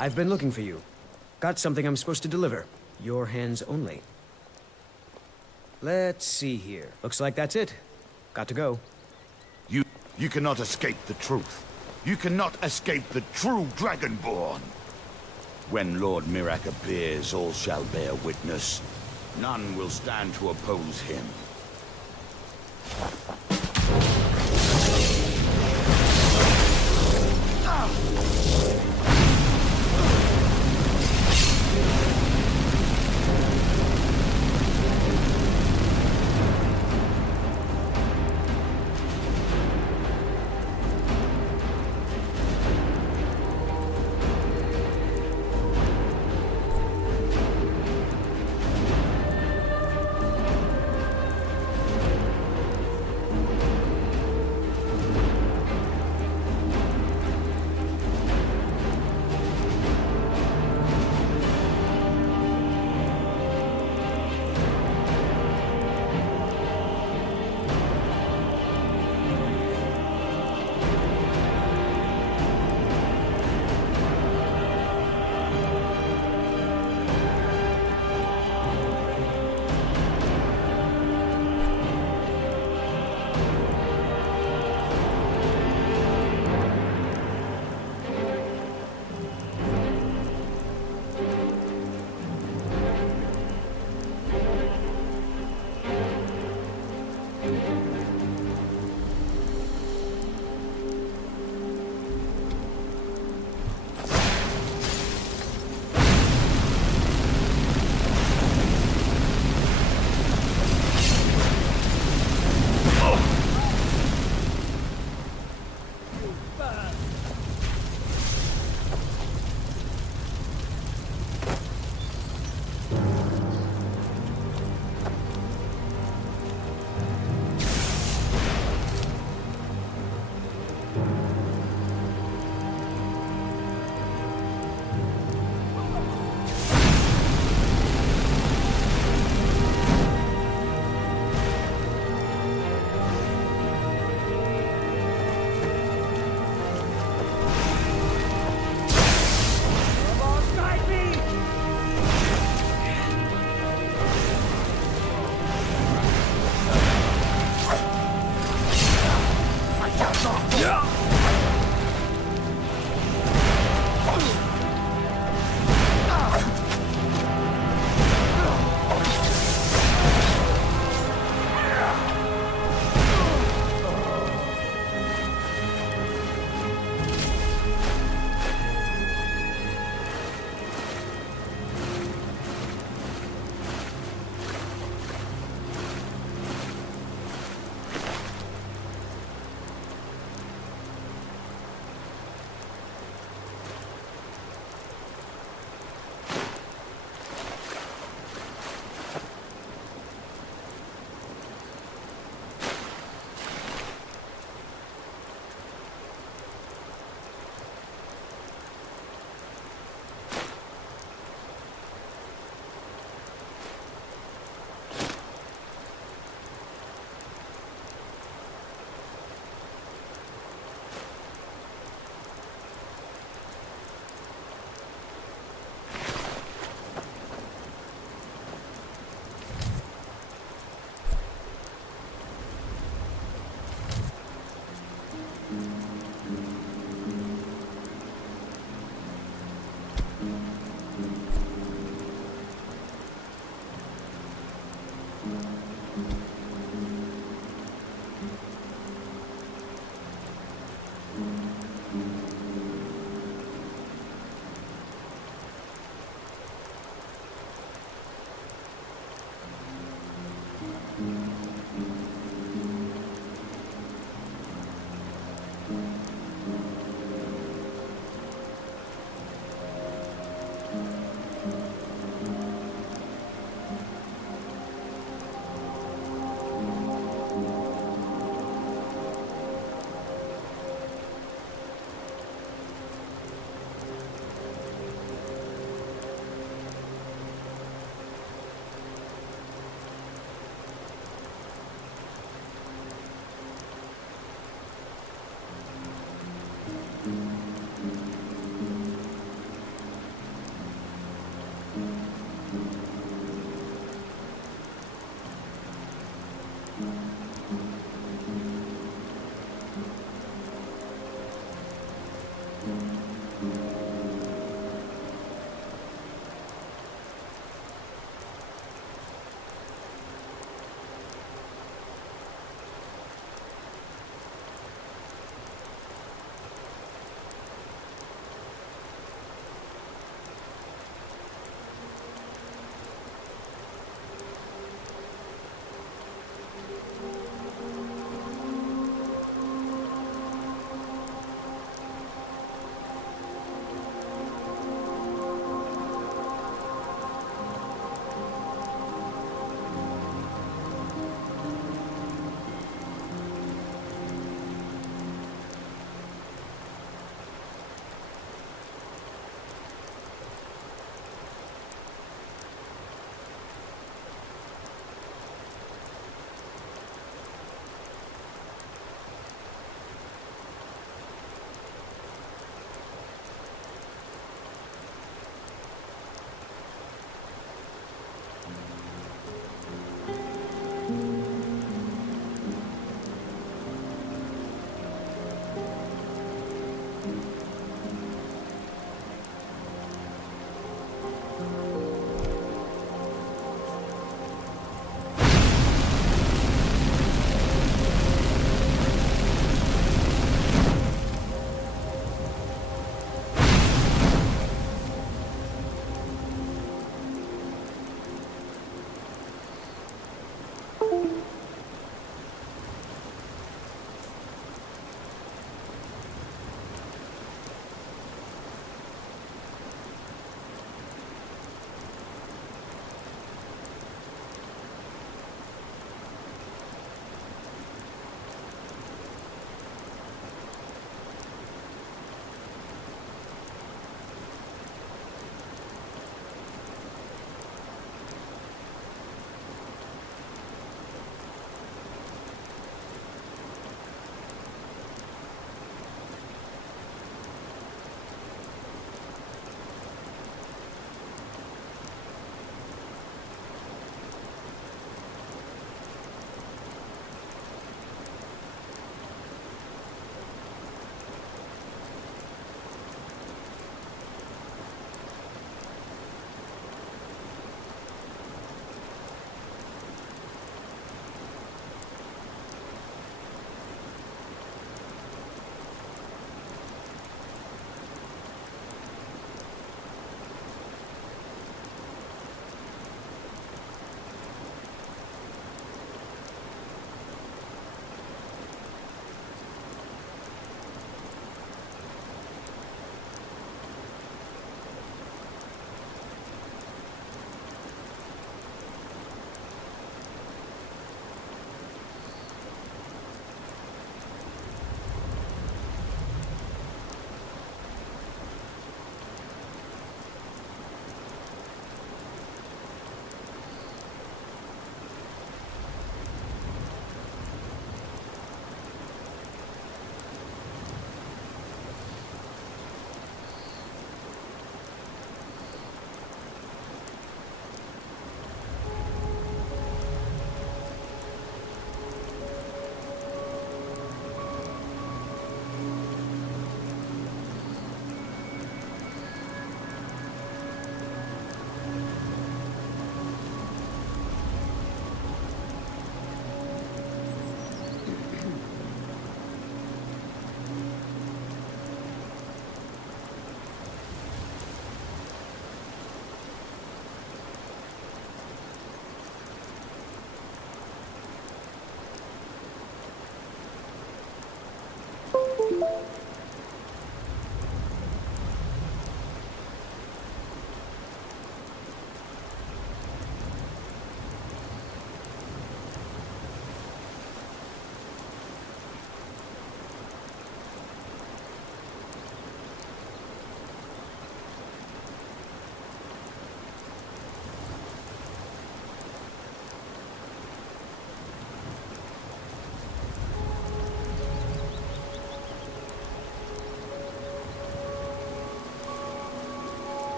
I've been looking for you. Got something I'm supposed to deliver. Your hands only. Let's see here. Looks like that's it. Got to go. You cannot escape the truth. You cannot escape the true Dragonborn. When Lord Mirac appears, all shall bear witness. None will stand to oppose him.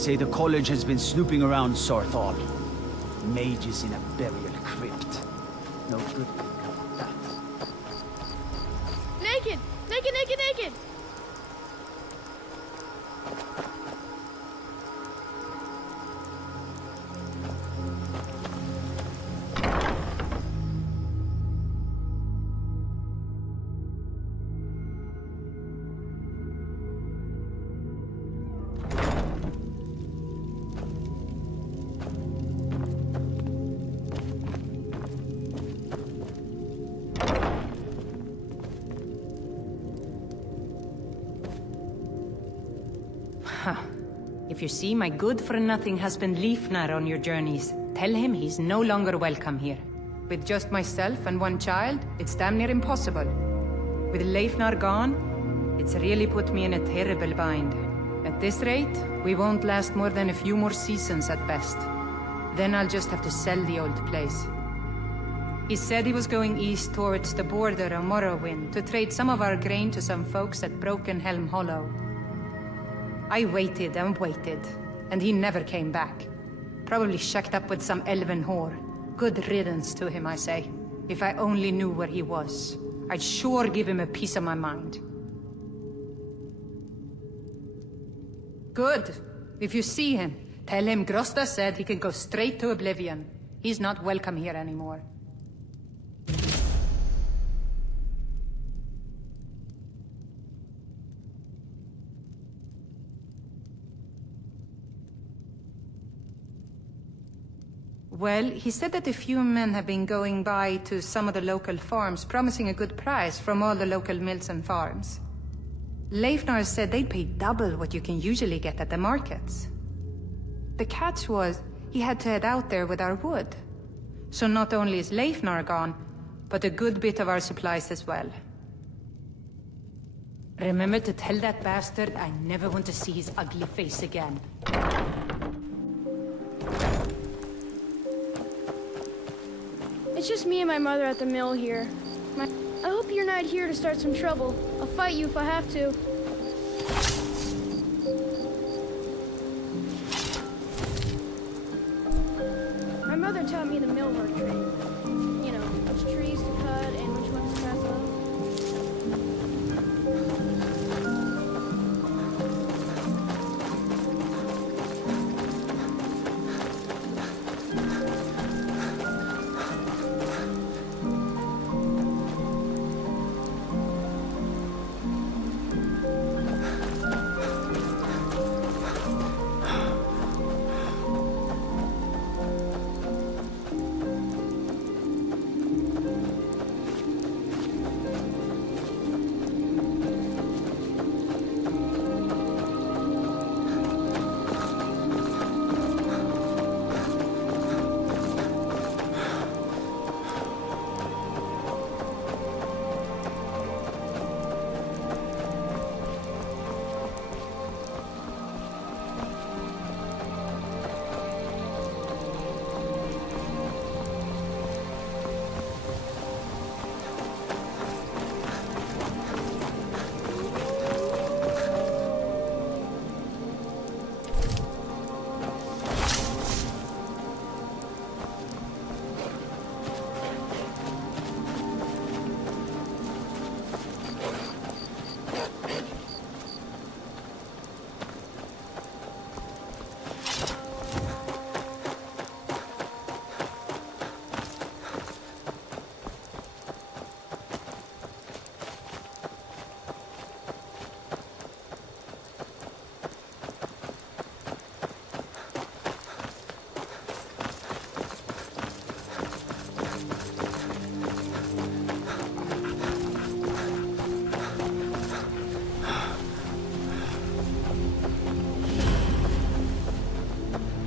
say the college has been snooping around Sarthal. Mages in a burial crypt. No good thing about that. Naked! Naked, naked, naked! If you see my good-for-nothing husband Leifnar on your journeys, tell him he's no longer welcome here. With just myself and one child, it's damn near impossible. With Leifnar gone, it's really put me in a terrible bind. At this rate, we won't last more than a few more seasons at best. Then I'll just have to sell the old place. He said he was going east towards the border of Morrowind to trade some of our grain to some folks at Broken Helm Hollow. I waited and waited, and he never came back. Probably shacked up with some elven whore. Good riddance to him, I say. If I only knew where he was, I'd sure give him a piece of my mind. Good. If you see him, tell him Grosta said he can go straight to oblivion. He's not welcome here anymore. Well, he said that a few men have been going by to some of the local farms, promising a good price from all the local mills and farms. Leifnar said they'd pay double what you can usually get at the markets. The catch was, he had to head out there with our wood. So not only is Leifnar gone, but a good bit of our supplies as well. Remember to tell that bastard I never want to see his ugly face again. It's just me and my mother at the mill here. I hope you're not here to start some trouble. I'll fight you if I have to. My mother taught me the millwork trade. You know, which trees to cut and which ones to pass up.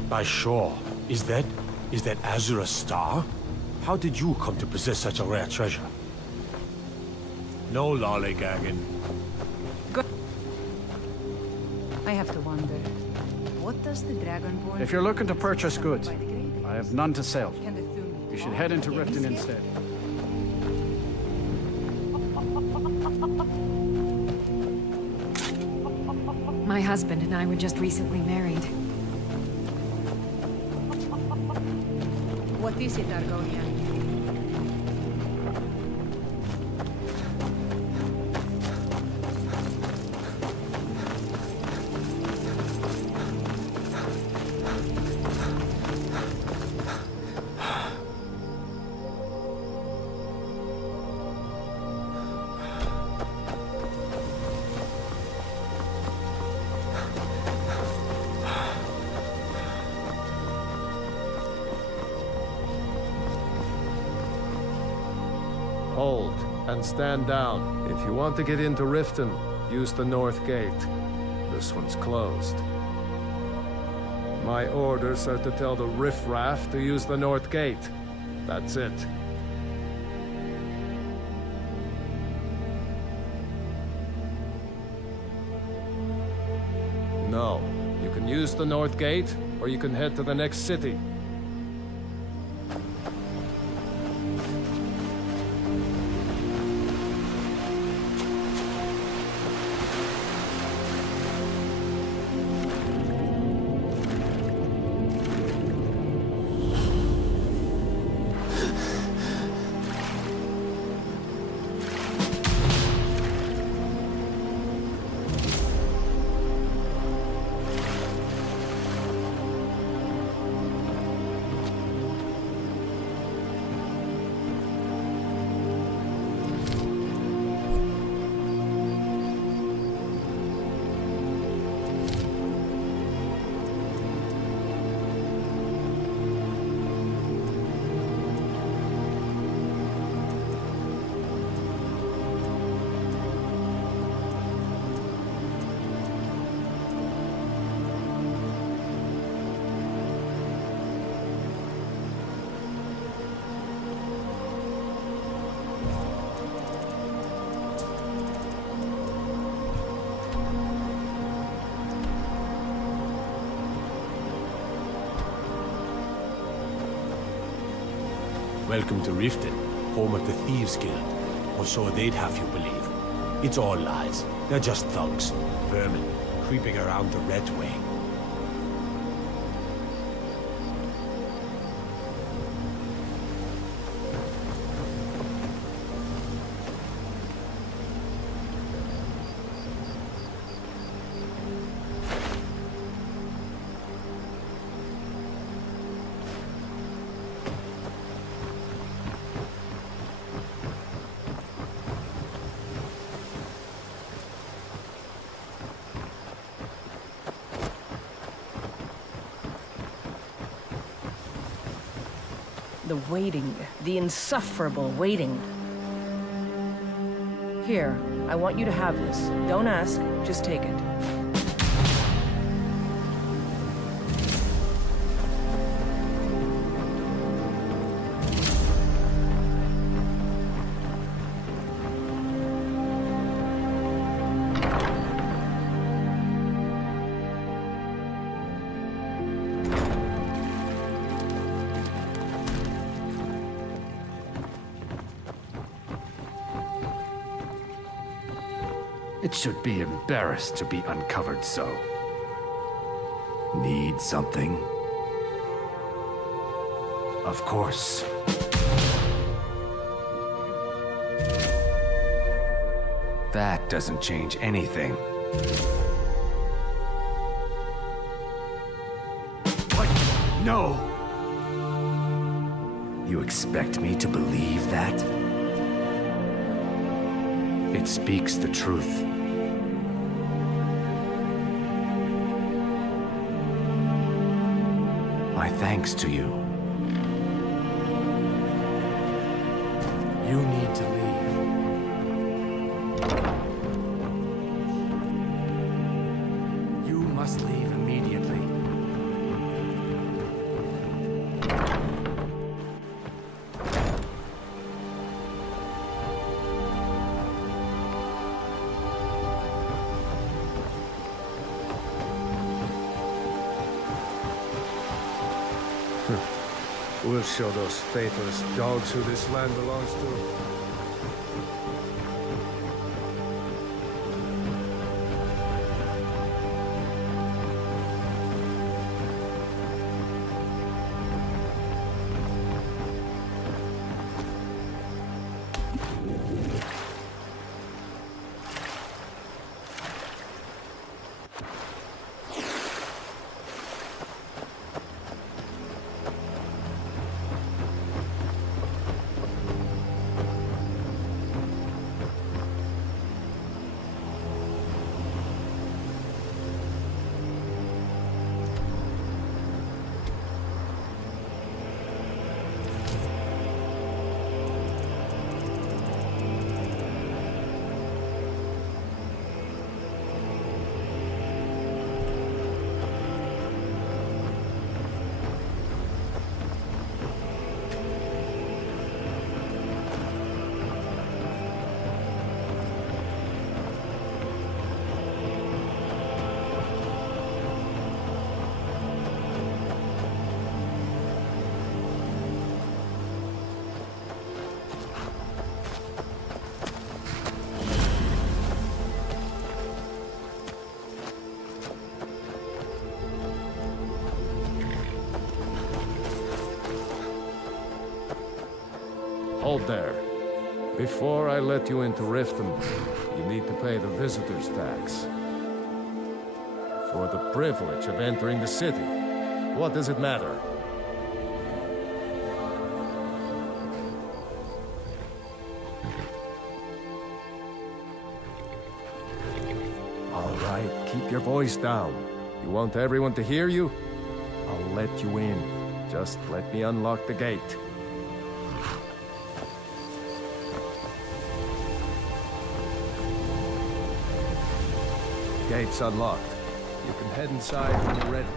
By shore, is that Azura's star? How did you come to possess such a rare treasure? No lollygagging. I have to wonder, what does the Dragonborn... If you're looking to purchase goods, I have none to sell. Can the Thu'um- You should head into Riften instead. My husband and I were just recently married. What is it, Argonian? Hold, and stand down. If you want to get into Riften, use the north gate. This one's closed. My orders are to tell the riffraff to use the north gate. That's it. No. You can use the north gate, or you can head to the next city. Welcome to Riften, home of the Thieves Guild. Or so they'd have you believe. It's all lies. They're just thugs, vermin, creeping around the Red Way. The waiting. The insufferable waiting. Here, I want you to have this. Don't ask, just take it. It should be embarrassed to be uncovered so. Need something? Of course. That doesn't change anything. What? No! You expect me to believe that? It speaks the truth. My thanks to you. You need to leave. You must leave immediately. We'll show those faithless dogs who this land belongs to. there. Before I let you into Riften, you need to pay the visitor's tax. For the privilege of entering the city. What does it matter? All right, keep your voice down. You want everyone to hear you? I'll let you in. Just let me unlock the gate. Gate's unlocked. You can head inside when you're ready.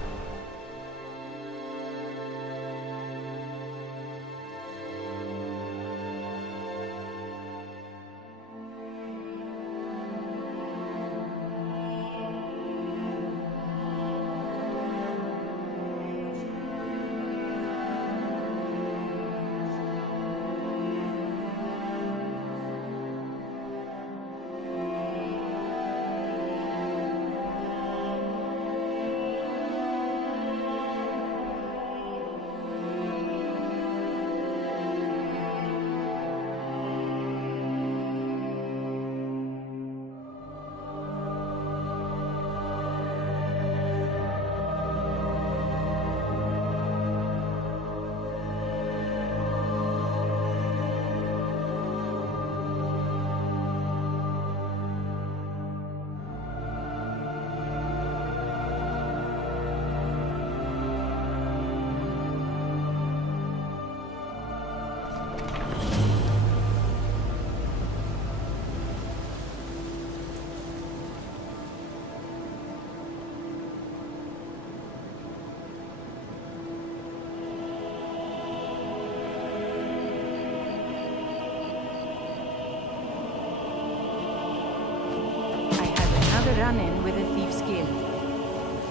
Run-in with the Thieves' Guild.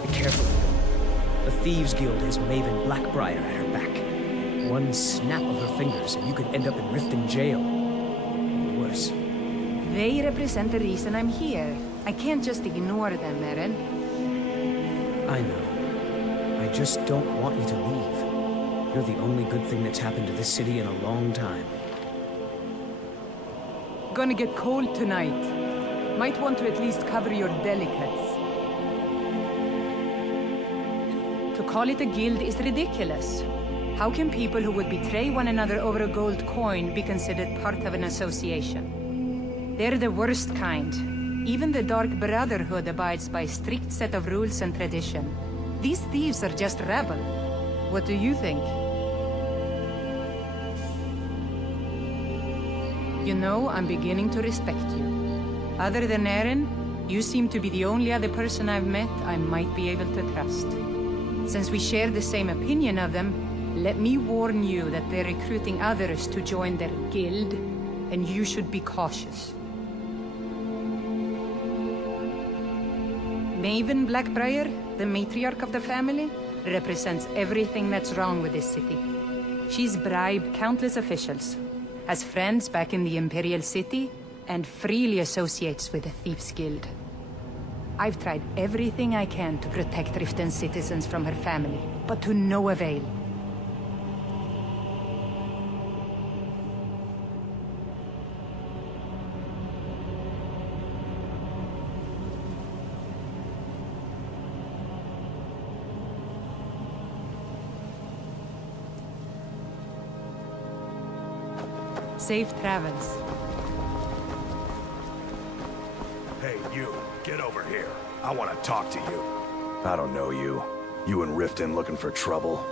Be careful. The Thieves' Guild has Maven Blackbriar at her back. One snap of her fingers and you could end up in Riften jail. Or worse. They represent the reason I'm here. I can't just ignore them, Eren. I know. I just don't want you to leave. You're the only good thing that's happened to this city in a long time. Gonna get cold tonight. Might want to at least cover your delicates. To call it a guild is ridiculous. How can people who would betray one another over a gold coin be considered part of an association? They're the worst kind. Even the Dark Brotherhood abides by a strict set of rules and tradition. These thieves are just rabble. What do you think? You know, I'm beginning to respect you. Other than Eren, you seem to be the only other person I've met I might be able to trust. Since we share the same opinion of them, let me warn you that they're recruiting others to join their guild, and you should be cautious. Maven Blackbriar, the matriarch of the family, represents everything that's wrong with this city. She's bribed countless officials, has friends back in the Imperial City, and freely associates with the Thieves' Guild. I've tried everything I can to protect Riften's citizens from her family, but to no avail. Safe travels. Hey, you, get over here. I want to talk to you. I don't know you. You in Riften looking for trouble?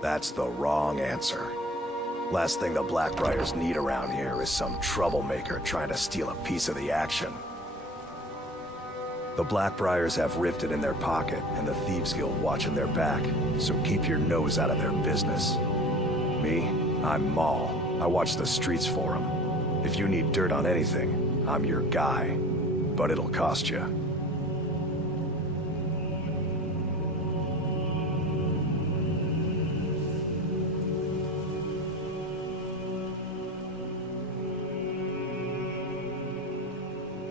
That's the wrong answer. Last thing the Blackbriars need around here is some troublemaker trying to steal a piece of the action. The Blackbriars have Riften in their pocket and the Thieves Guild watching their back, so keep your nose out of their business. Me, I'm Maul. I watch the streets for them. If you need dirt on anything, I'm your guy. But it'll cost you.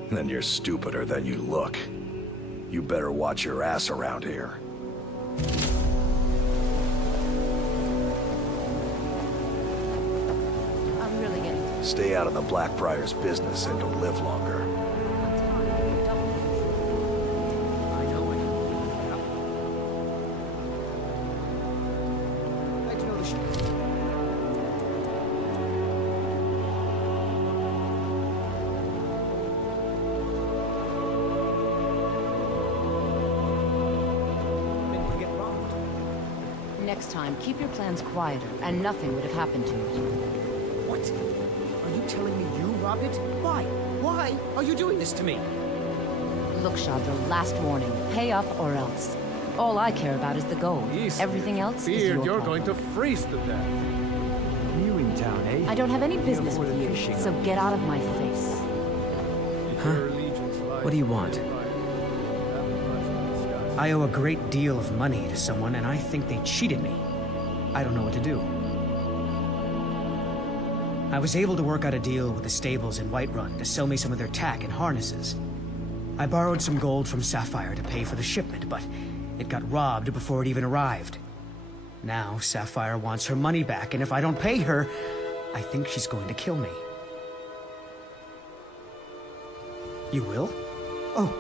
Then you're stupider than you look. You better watch your ass around here. Stay out of the Blackbriar's business and you'll live longer. Next time, keep your plans quieter, and nothing would have happened to it. What? Are you telling me you robbed it? Why? Why are you doing this to me? Look, Chandra, last warning. Pay up or else. All I care about is the gold. Everything else is your You're problem. going to freeze to death. New in town, eh? I don't have any business with you, so get out of my face. Huh? What do you want? I owe a great deal of money to someone, and I think they cheated me. I don't know what to do. I was able to work out a deal with the stables in Whiterun to sell me some of their tack and harnesses. I borrowed some gold from Sapphire to pay for the shipment, but it got robbed before it even arrived. Now, Sapphire wants her money back, and if I don't pay her, I think she's going to kill me. You will? Oh,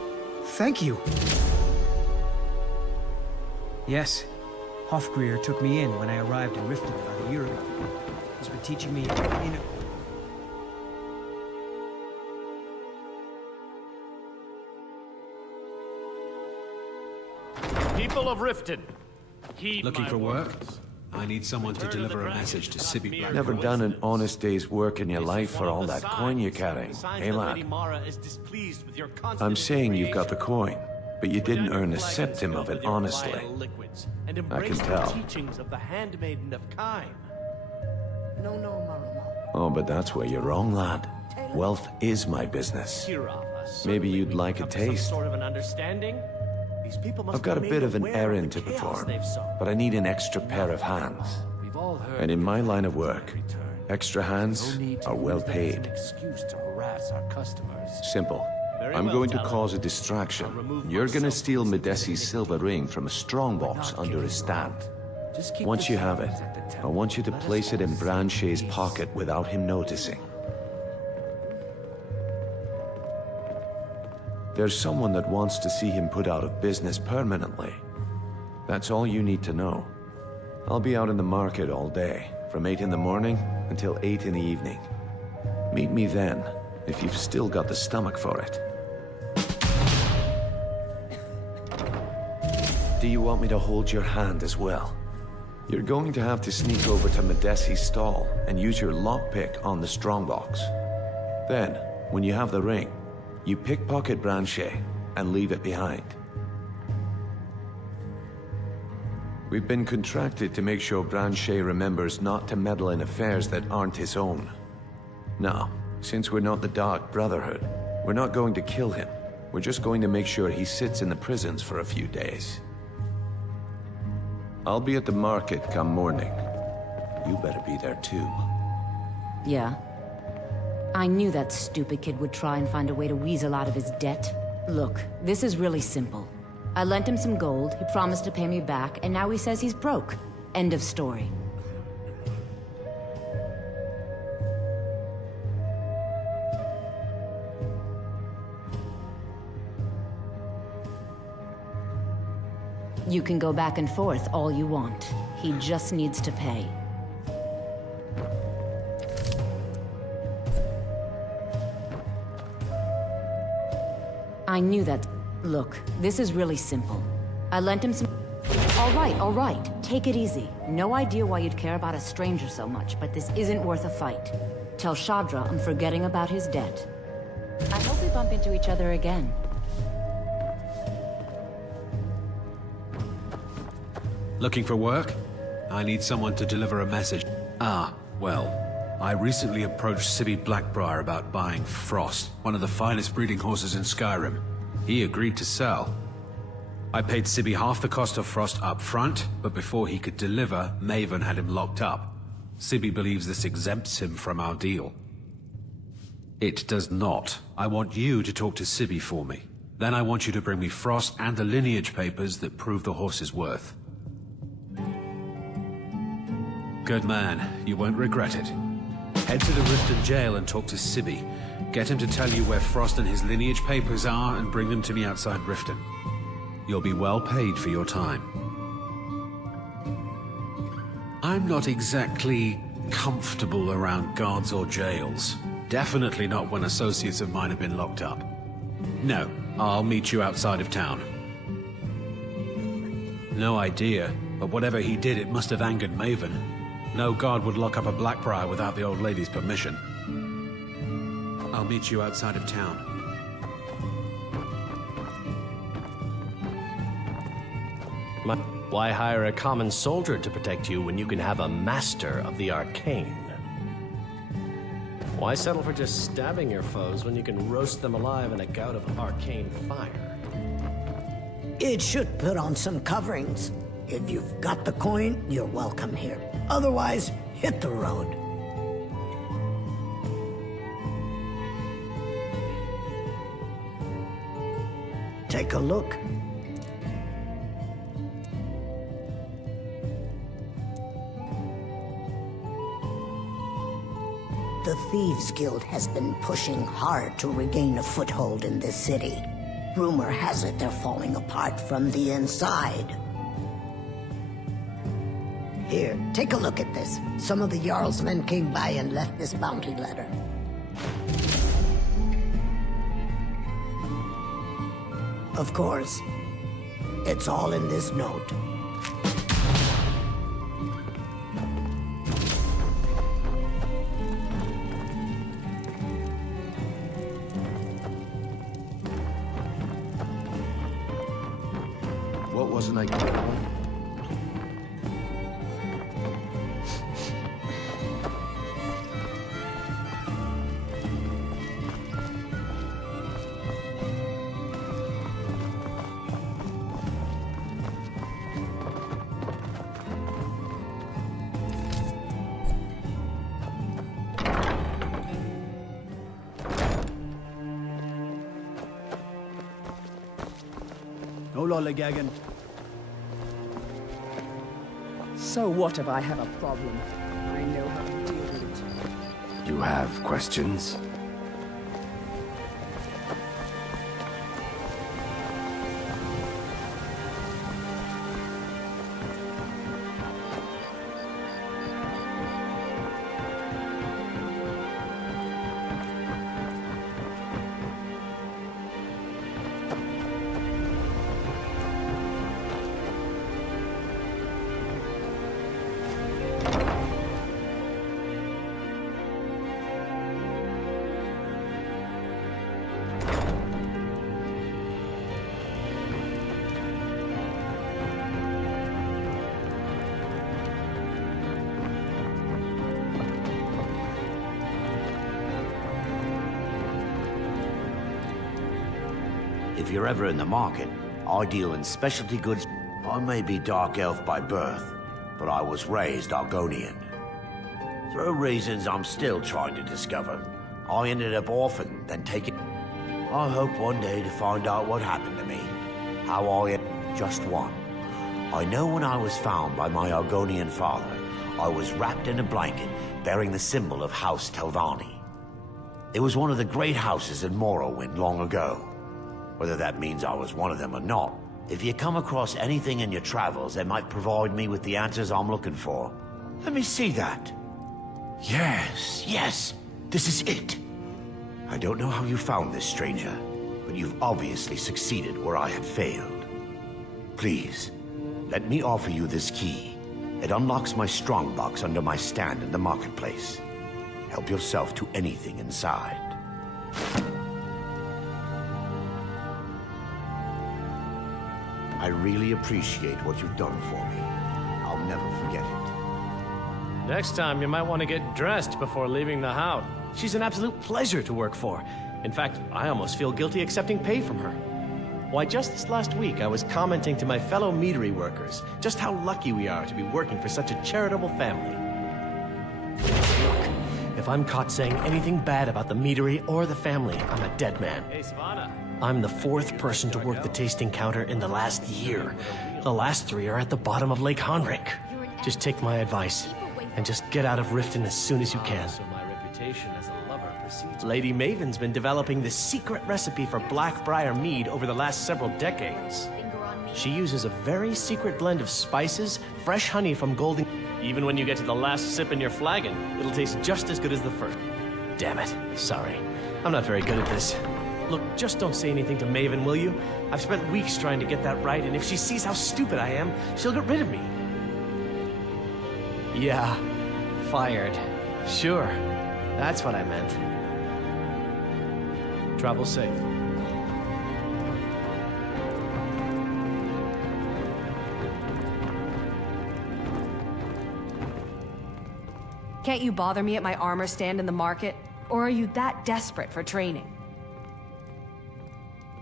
thank you. Yes, Hofgrir took me in when I arrived in Riften about a year ago. He's been teaching me People of Riften, Looking for work? I need someone to deliver a message to Sibby Blackbriar. Never done an honest day's work in your life for all that coin you're carrying, hey lad? I'm saying you've got the coin, but you didn't earn a septim of it honestly. I can tell. Oh, but that's where you're wrong, lad. Wealth is my business. Maybe you'd like a taste. I've got a bit of an errand to perform, but I need an extra pair of hands. And in my line of work, extra hands are well paid. Simple. I'm going to cause a distraction. You're going to steal Medesi's silver ring from a strongbox under his stand. Once you have it, I want you to place it in Branche's pocket without him noticing. There's someone that wants to see him put out of business permanently. That's all you need to know. I'll be out in the market all day, from 8 in the morning until 8 in the evening. Meet me then, if you've still got the stomach for it. Do you want me to hold your hand as well? You're going to have to sneak over to Medesi's stall and use your lockpick on the strongbox. Then, when you have the ring, you pickpocket Branche and leave it behind. We've been contracted to make sure Branche remembers not to meddle in affairs that aren't his own. Now, since we're not the Dark Brotherhood, we're not going to kill him. We're just going to make sure he sits in the prisons for a few days. I'll be at the market come morning. You better be there too. Yeah. I knew that stupid kid would try and find a way to weasel out of his debt. Look, this is really simple. I lent him some gold, he promised to pay me back, and now he says he's broke. End of story. You can go back and forth all you want. He just needs to pay. I knew that. Look, this is really simple. I lent him some... All right. Take it easy. No idea why you'd care about a stranger so much, but this isn't worth a fight. Tell Shadra I'm forgetting about his debt. I hope we bump into each other again. Looking for work? I need someone to deliver a message. Well, I recently approached Sibby Blackbriar about buying Frost, one of the finest breeding horses in Skyrim. He agreed to sell. I paid Sibby half the cost of Frost up front, but before he could deliver, Maven had him locked up. Sibby believes this exempts him from our deal. It does not. I want you to talk to Sibby for me. Then I want you to bring me Frost and the lineage papers that prove the horse's worth. Good man. You won't regret it. Head to the Riften jail and talk to Sibby. Get him to tell you where Frost and his lineage papers are and bring them to me outside Riften. You'll be well paid for your time. I'm not exactly comfortable around guards or jails. Definitely not when associates of mine have been locked up. No, I'll meet you outside of town. No idea, but whatever he did, it must have angered Maven. No guard would lock up a Blackbriar without the old lady's permission. I'll meet you outside of town. Why hire a common soldier to protect you when you can have a master of the arcane? Why settle for just stabbing your foes when you can roast them alive in a gout of arcane fire? It should put on some coverings. If you've got the coin, you're welcome here. Otherwise, hit the road. Take a look. The Thieves Guild has been pushing hard to regain a foothold in this city. Rumor has it they're falling apart from the inside. Here, take a look at this. Some of the Jarl's men came by and left this bounty letter. Of course, it's all in this note. What wasn't I getting? No lollygagging. So what if I have a problem? I know how to deal with it. You have questions? If you're ever in the market, I deal in specialty goods. I may be Dark Elf by birth, but I was raised Argonian. Through reasons I'm still trying to discover, I ended up orphaned, then taken. I hope one day to find out what happened to me. How I... just one. I know when I was found by my Argonian father, I was wrapped in a blanket bearing the symbol of House Telvanni. It was one of the great houses in Morrowind long ago. Whether that means I was one of them or not, if you come across anything in your travels that might provide me with the answers I'm looking for, let me see that. Yes, this is it. I don't know how you found this, stranger, but you've obviously succeeded where I had failed. Please, let me offer you this key. It unlocks my strongbox under my stand in the marketplace. Help yourself to anything inside. I really appreciate what you've done for me. I'll never forget it. Next time, you might want to get dressed before leaving the house. She's an absolute pleasure to work for. In fact, I almost feel guilty accepting pay from her. Why, just this last week, I was commenting to my fellow meadery workers just how lucky we are to be working for such a charitable family. Look, if I'm caught saying anything bad about the meadery or the family, I'm a dead man. Hey, Savannah. I'm the 4th person to work the tasting counter in the last year. The last 3 are at the bottom of Lake Honrick. Just take my advice, and just get out of Riften as soon as you can. reputation as a lover precedes... Lady Maven's been developing the secret recipe for Blackbriar mead over the last several decades. She uses a very secret blend of spices, fresh honey from golden... Even when you get to the last sip in your flagon, it'll taste just as good as the first. Damn it. Sorry. I'm not very good at this. Look, just don't say anything to Maven, will you? I've spent weeks trying to get that right, and if she sees how stupid I am, she'll get rid of me. Yeah, fired. Sure, that's what I meant. Travel safe. Can't you bother me at my armor stand in the market? Or are you that desperate for training?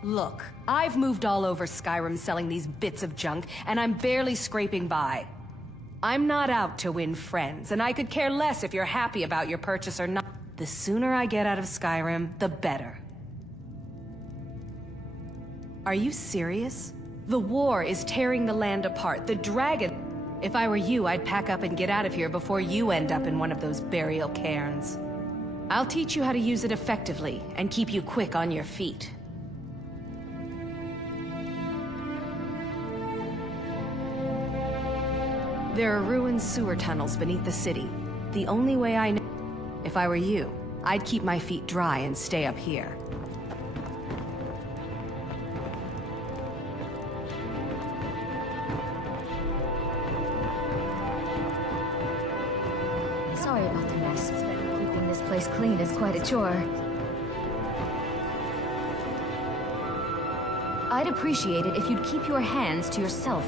Look, I've moved all over Skyrim selling these bits of junk, and I'm barely scraping by. I'm not out to win friends, and I could care less if you're happy about your purchase or not. The sooner I get out of Skyrim, the better. Are you serious? The war is tearing the land apart. The dragon... If I were you, I'd pack up and get out of here before you end up in one of those burial cairns. I'll teach you how to use it effectively, and keep you quick on your feet. There are ruined sewer tunnels beneath the city. The only way I know... If I were you, I'd keep my feet dry and stay up here. Sorry about the mess. Keeping this place clean is quite a chore. I'd appreciate it if you'd keep your hands to yourself.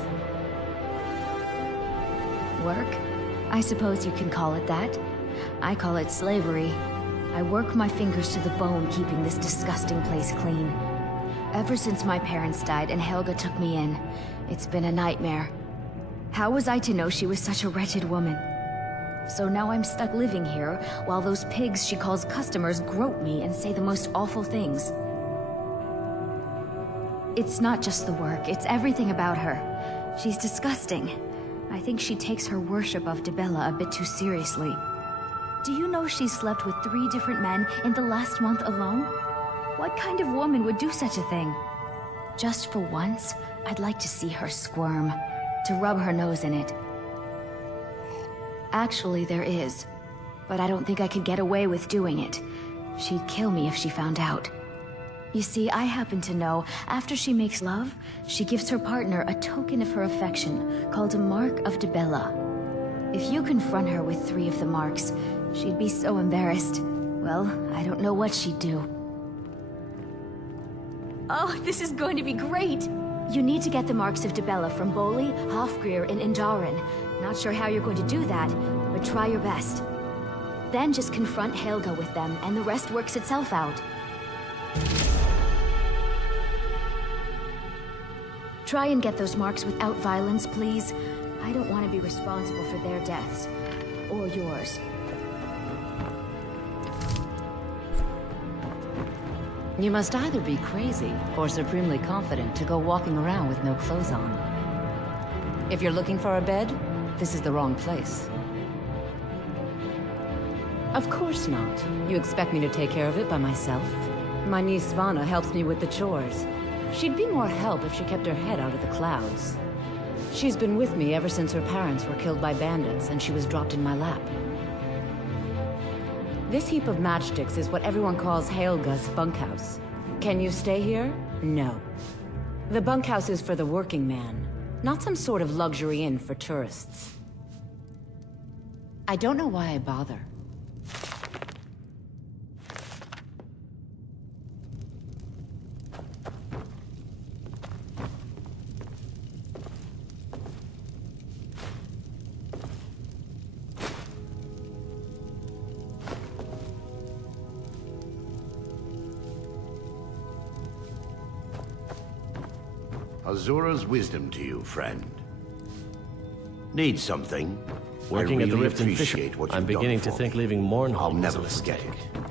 Work? I suppose you can call it that. I call it slavery. I work my fingers to the bone keeping this disgusting place clean. Ever since my parents died and Helga took me in, it's been a nightmare. How was I to know she was such a wretched woman? So now I'm stuck living here, while those pigs she calls customers grope me and say the most awful things. It's not just the work, it's everything about her. She's disgusting. I think she takes her worship of Dibella a bit too seriously. Do you know she slept with 3 different men in the last month alone? What kind of woman would do such a thing? Just for once, I'd like to see her squirm, to rub her nose in it. Actually, there is, but I don't think I could get away with doing it. She'd kill me if she found out. You see, I happen to know, after she makes love, she gives her partner a token of her affection, called a Mark of Dibella. If you confront her with 3 of the marks, she'd be so embarrassed. Well, I don't know what she'd do. Oh, this is going to be great! You need to get the marks of Dibella from Boli, Hofgrir, and Indaren. Not sure how you're going to do that, but try your best. Then just confront Helga with them, and the rest works itself out. Try and get those marks without violence, please. I don't want to be responsible for their deaths. Or yours. You must either be crazy or supremely confident to go walking around with no clothes on. If you're looking for a bed, this is the wrong place. Of course not. You expect me to take care of it by myself? My niece Svana helps me with the chores. She'd be more help if she kept her head out of the clouds. She's been with me ever since her parents were killed by bandits and she was dropped in my lap. This heap of matchsticks is what everyone calls Helga's bunkhouse. Can you stay here? No. The bunkhouse is for the working man, not some sort of luxury inn for tourists. I don't know why I bother. Azura's wisdom to you, friend. Need something? Working at the Rift and appreciate what you've I'm beginning done to for think me. leaving Mournhold I'll was never a forget mistake. it.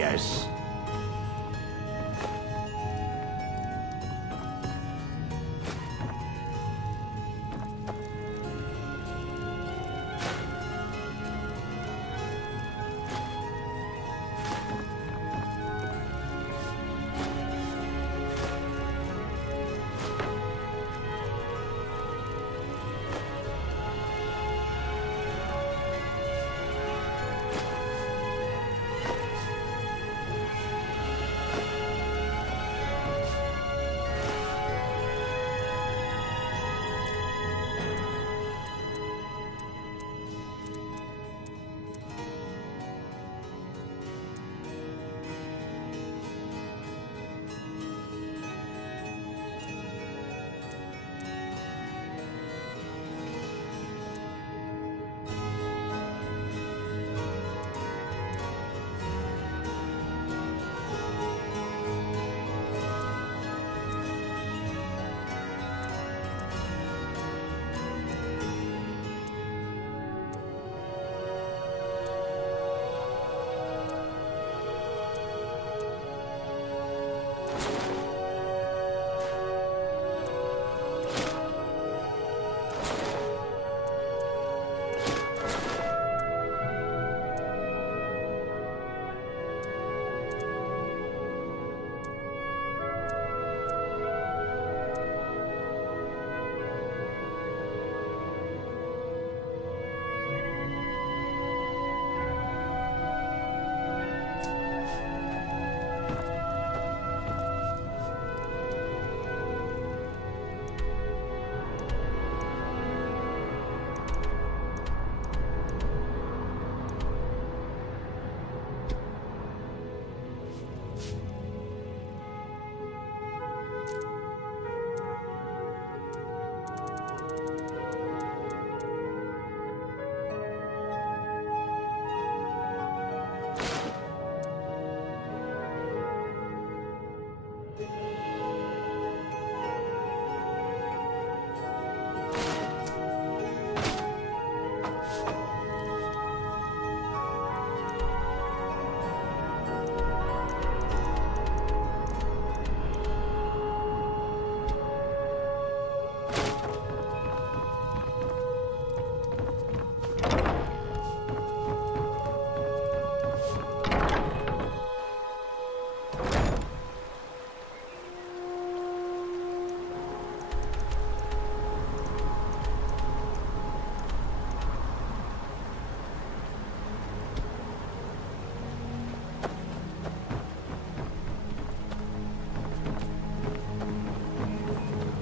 yes.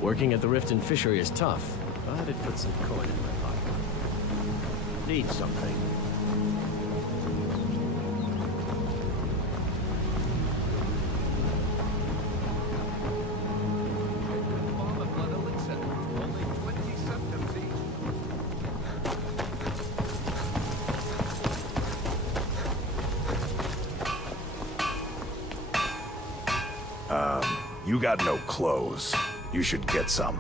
Working at the Riften fishery is tough, but it puts some coin in my pocket. Need something. You got no clothes. You should get some.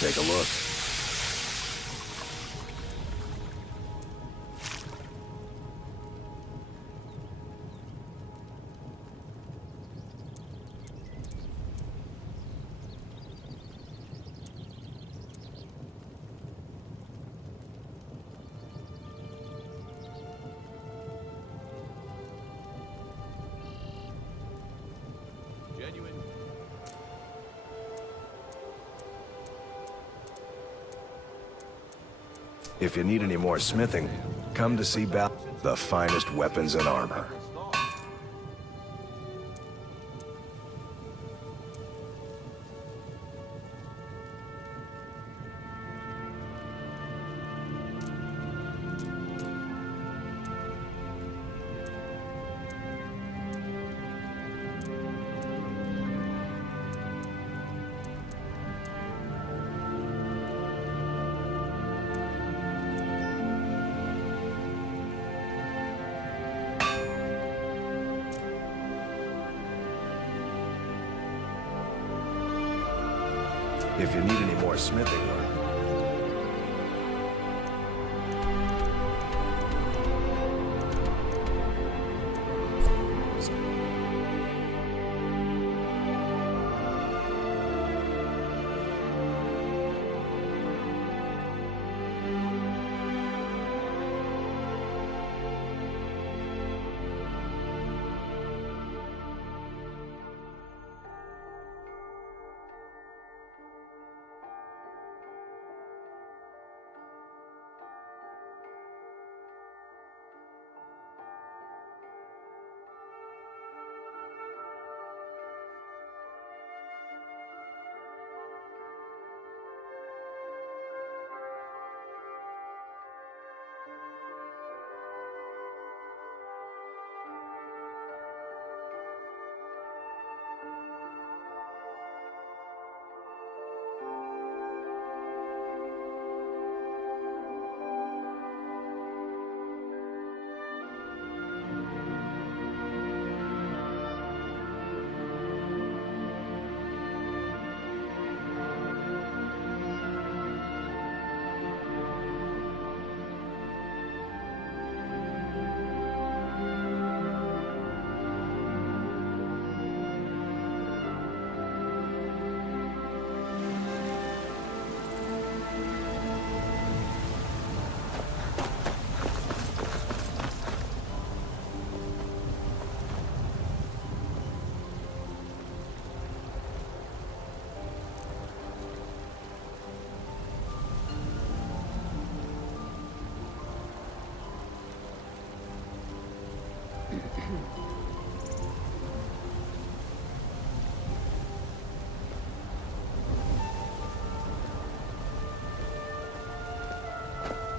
Take a look. If you need any more smithing, come to see the finest weapons and armor. If you need any more smithing work.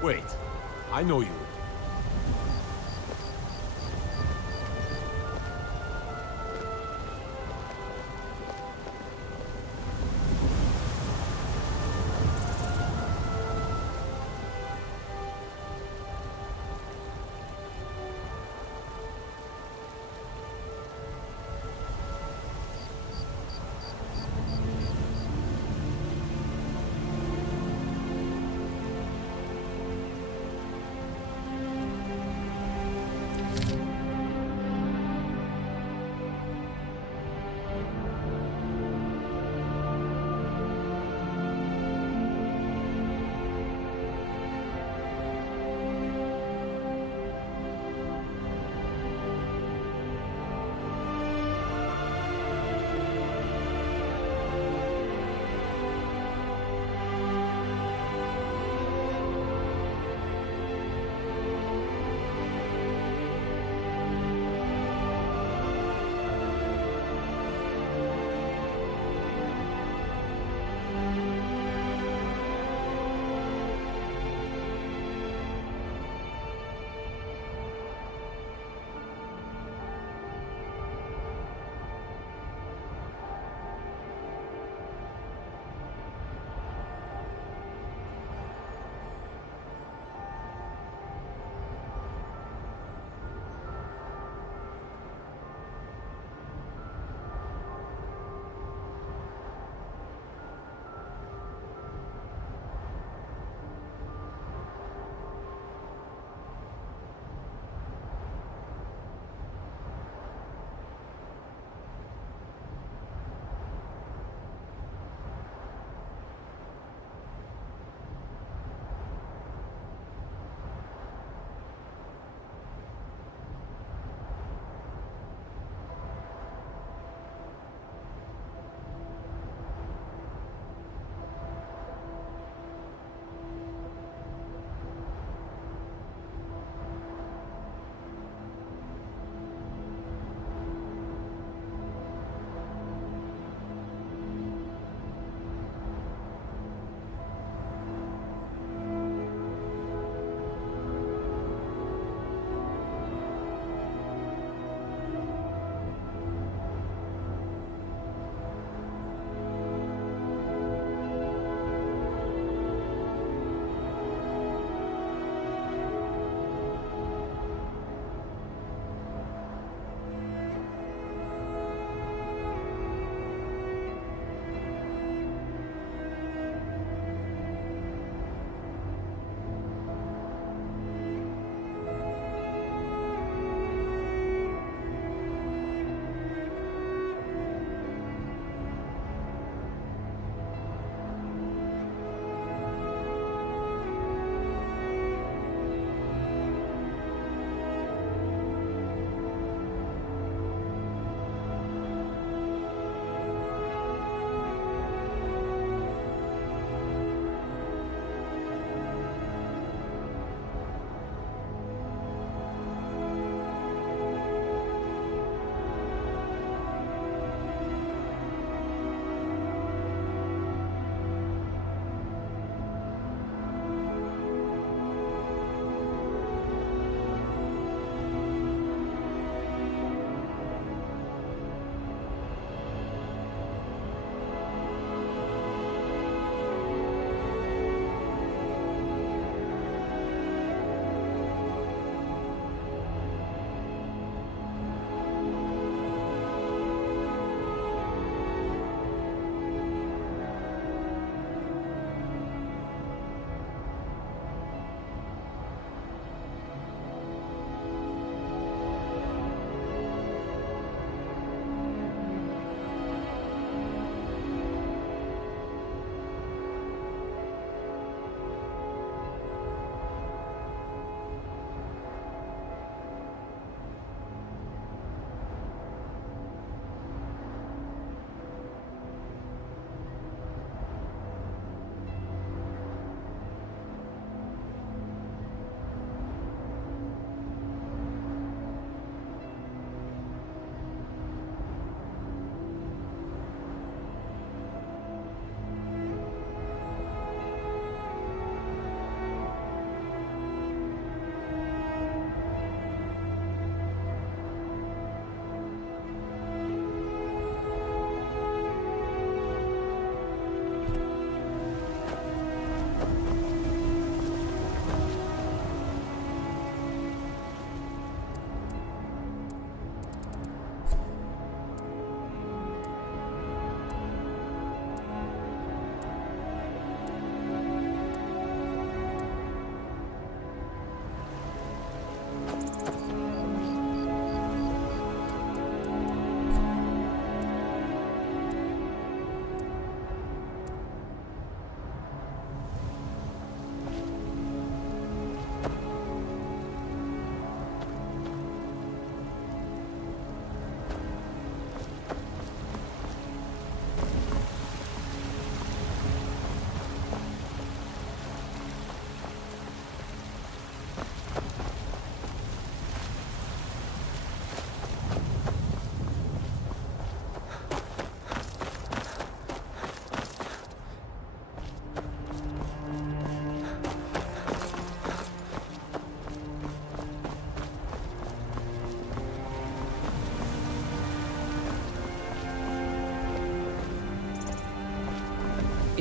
Wait, I know you.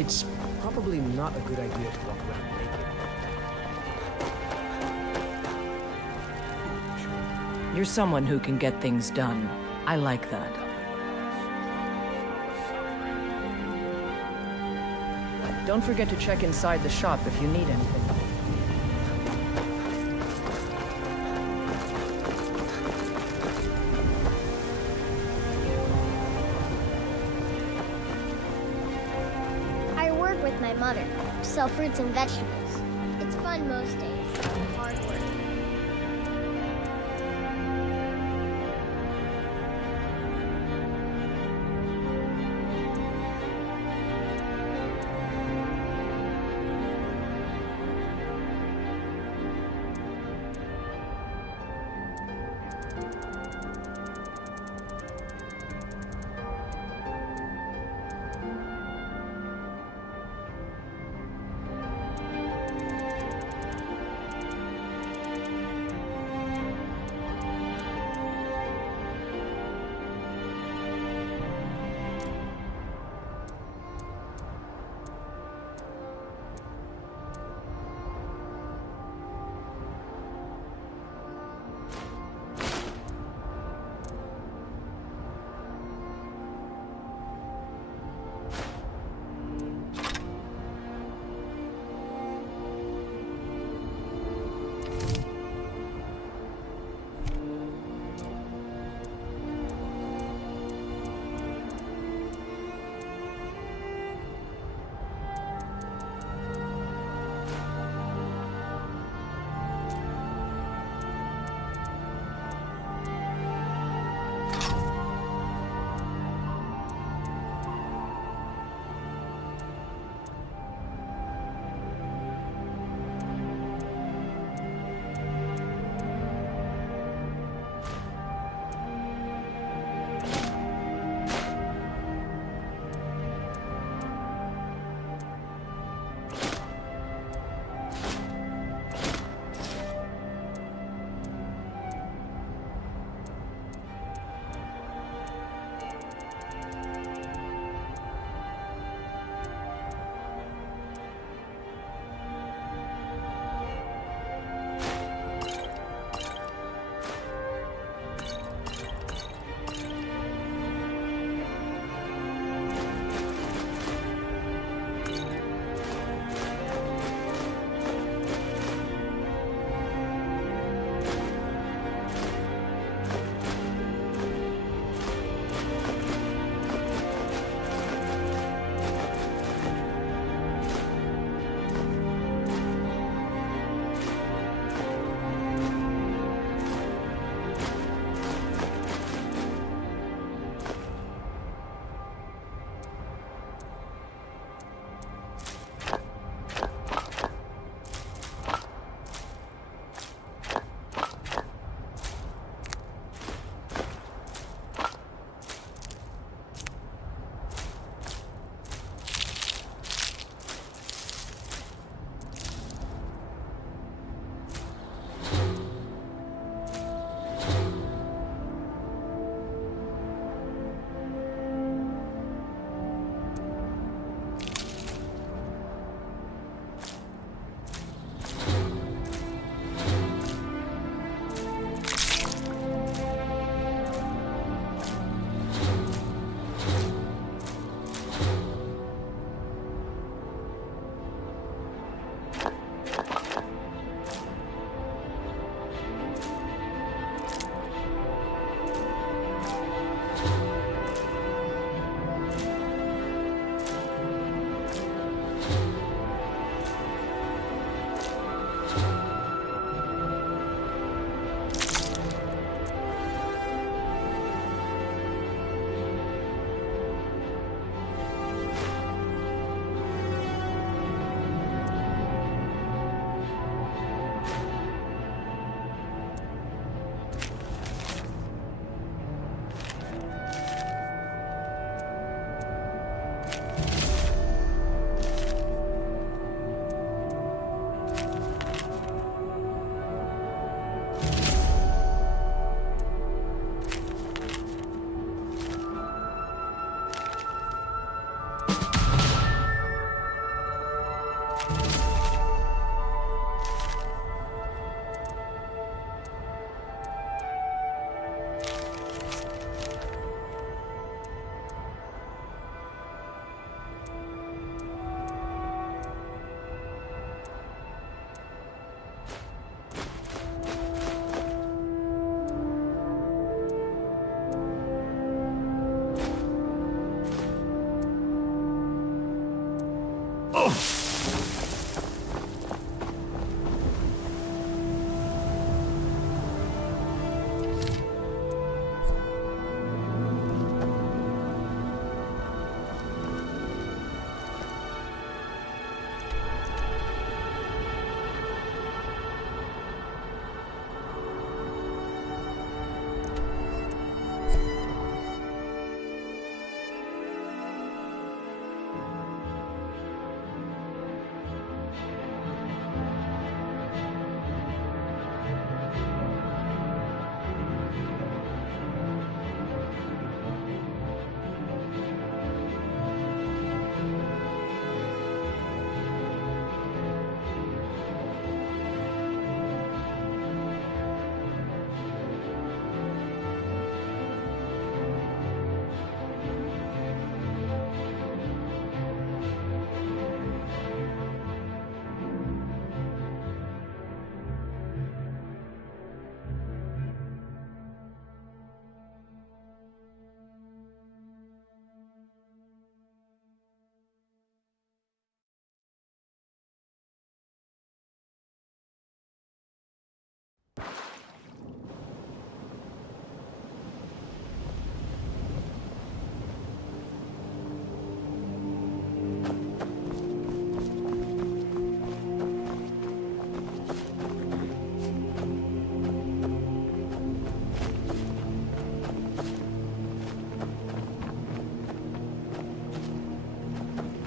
It's probably not a good idea to walk around naked. You're someone who can get things done. I like that. Don't forget to check inside the shop if you need anything. I work with my mother, sell fruits and vegetables. It's fun most days, hard work.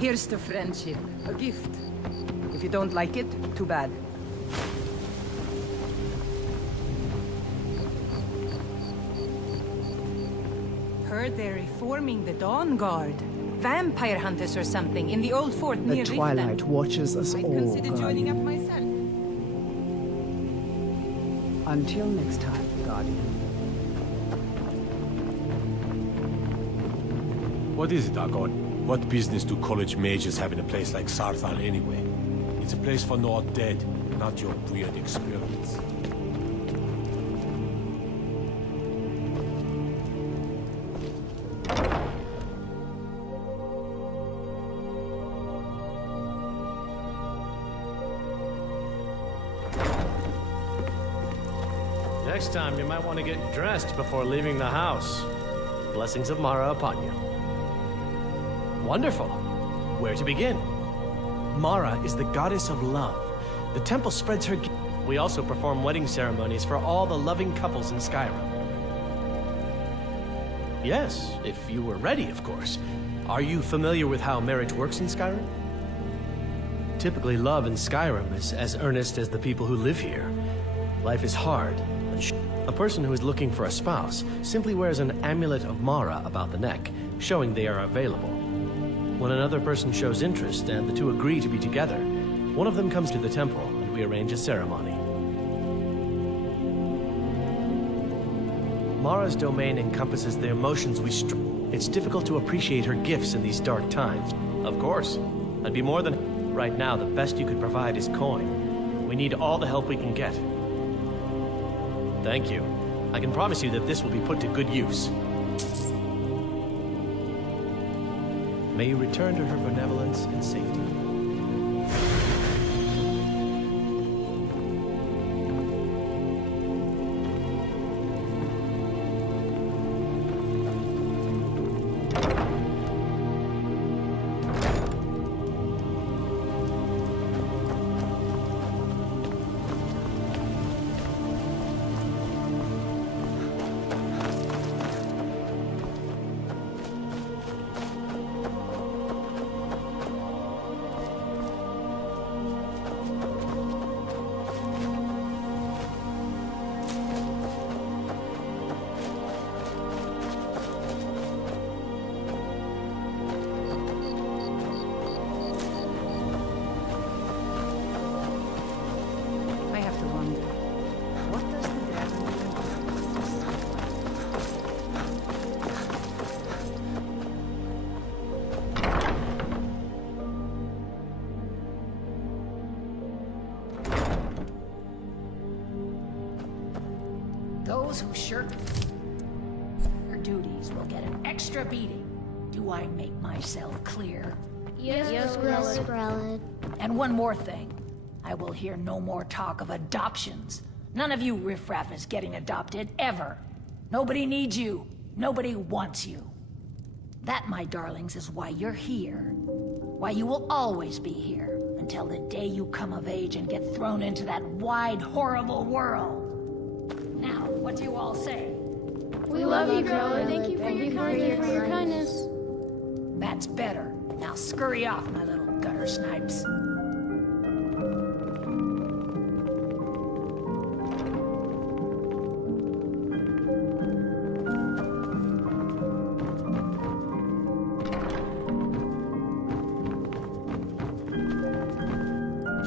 Here's to friendship, a gift. If you don't like it, too bad. Heard they're reforming the Dawn Guard. Vampire hunters or something in the old fort near The Twilight Riften. watches us I'd all, consider joining up Guardian. myself. Until next time, Guardian. What is it, Argon? What business do college mages have in a place like Sarthal anyway? It's a place for not dead, not your weird experiments. Next time, you might want to get dressed before leaving the house. Blessings of Mara upon you. Wonderful. Where to begin? Mara is the goddess of love. The temple spreads her... We also perform wedding ceremonies for all the loving couples in Skyrim. Yes, if you were ready, of course. Are you familiar with how marriage works in Skyrim? Typically, love in Skyrim is as earnest as the people who live here. Life is hard. A person who is looking for a spouse simply wears an amulet of Mara about the neck, showing they are available. When another person shows interest and the two agree to be together, one of them comes to the temple and we arrange a ceremony. Mara's domain encompasses the emotions we It's difficult to appreciate her gifts in these dark times. Of course. I'd be more than... Right now, the best you could provide is coin. We need all the help we can get. Thank you. I can promise you that this will be put to good use. May you return to her benevolence in safety. Those who shirk their duties will get an extra beating. Do I make myself clear? Yes, Grelad. And one more thing. I will hear no more talk of adoptions. None of you riffraff is getting adopted, ever. Nobody needs you. Nobody wants you. That, my darlings, is why you're here. Why you will always be here, until the day you come of age and get thrown into that wide, horrible world. Now, what do you all say? We love you, Grelad. Thank you for your kindness. That's better. Now scurry off, my little gutter snipes.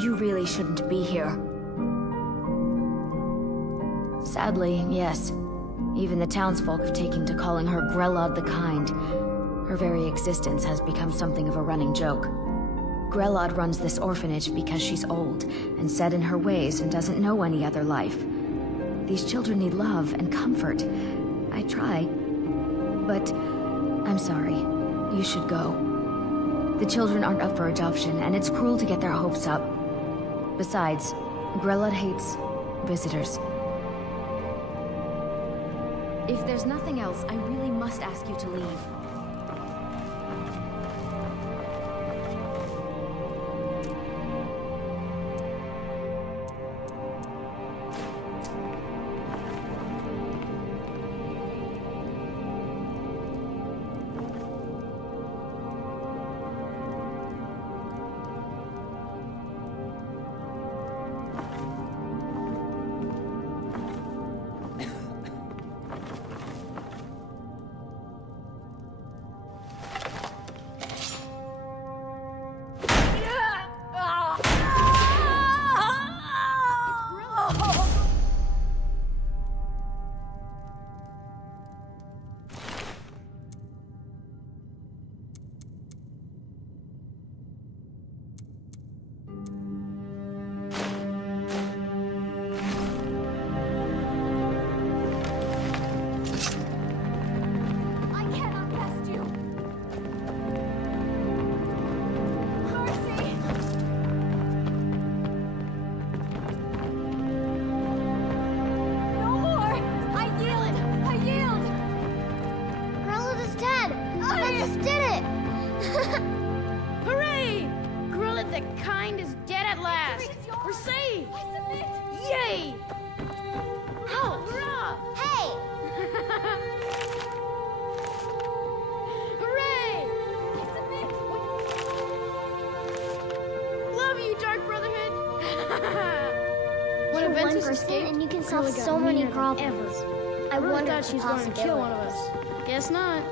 You really shouldn't be here. Sadly, yes. Even the townsfolk have taken to calling her Grelad the Kind. Her very existence has become something of a running joke. Grelad runs this orphanage because she's old and set in her ways and doesn't know any other life. These children need love and comfort. I try, but I'm sorry. You should go. The children aren't up for adoption, and it's cruel to get their hopes up. Besides, Grelad hates visitors. If there's nothing else, I really must ask you to leave. Hooray! Grelad the Kind is dead at last. We're saved. Yay! Oh, hurrah! Hey! Hooray! Love you, Dark Brotherhood. When Kill one Aventus person escaped, and you can Grelad solve got so many meaner than problems. ever. I really wonder thought if she was the going to kill one of possibility. us. Guess not.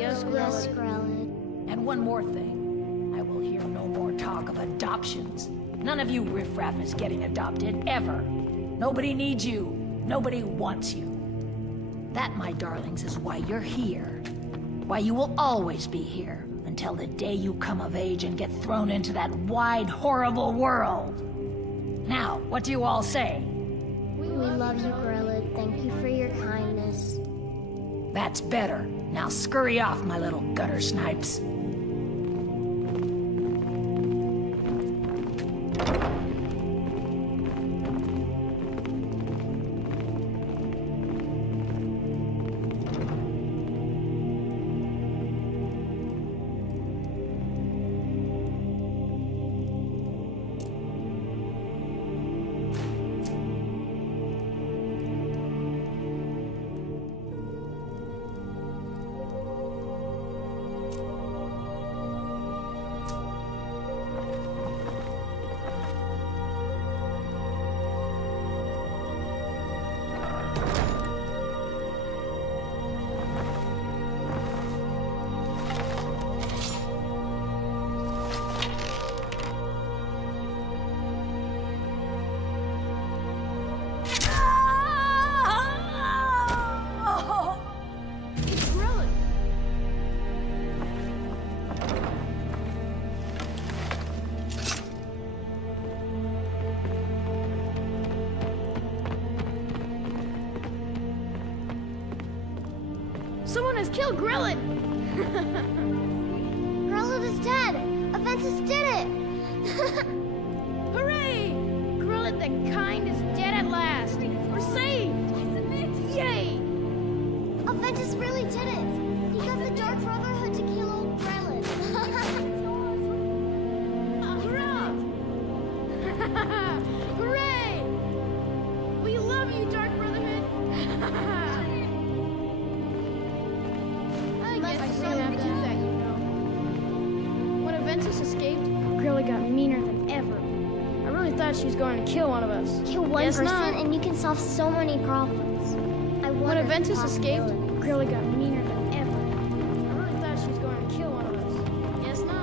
Yes, Grelad. And one more thing. I will hear no more talk of adoptions. None of you riffraff is getting adopted, ever. Nobody needs you. Nobody wants you. That, my darlings, is why you're here. Why you will always be here, until the day you come of age and get thrown into that wide, horrible world. Now, what do you all say? We love you, Gorilla. Thank you for your kindness. That's better. Now scurry off, my little gutter snipes. Someone has killed Grillin! Grillin is dead! Aventus did it! Hooray! Grillin the Kind is dead at last! We're saved! Yay! Aventus really did it! He got the Dark Brotherhood to kill old Grillin! Hurrah! Hooray! We love you, Dark Brotherhood! When Aventus escaped, Grilla got meaner than ever. I really thought she was going to kill one of us. Kill one Guess person not. and you can solve so many problems. When Aventus escaped, Grilla got meaner than ever. I really thought she was going to kill one of us. Guess not.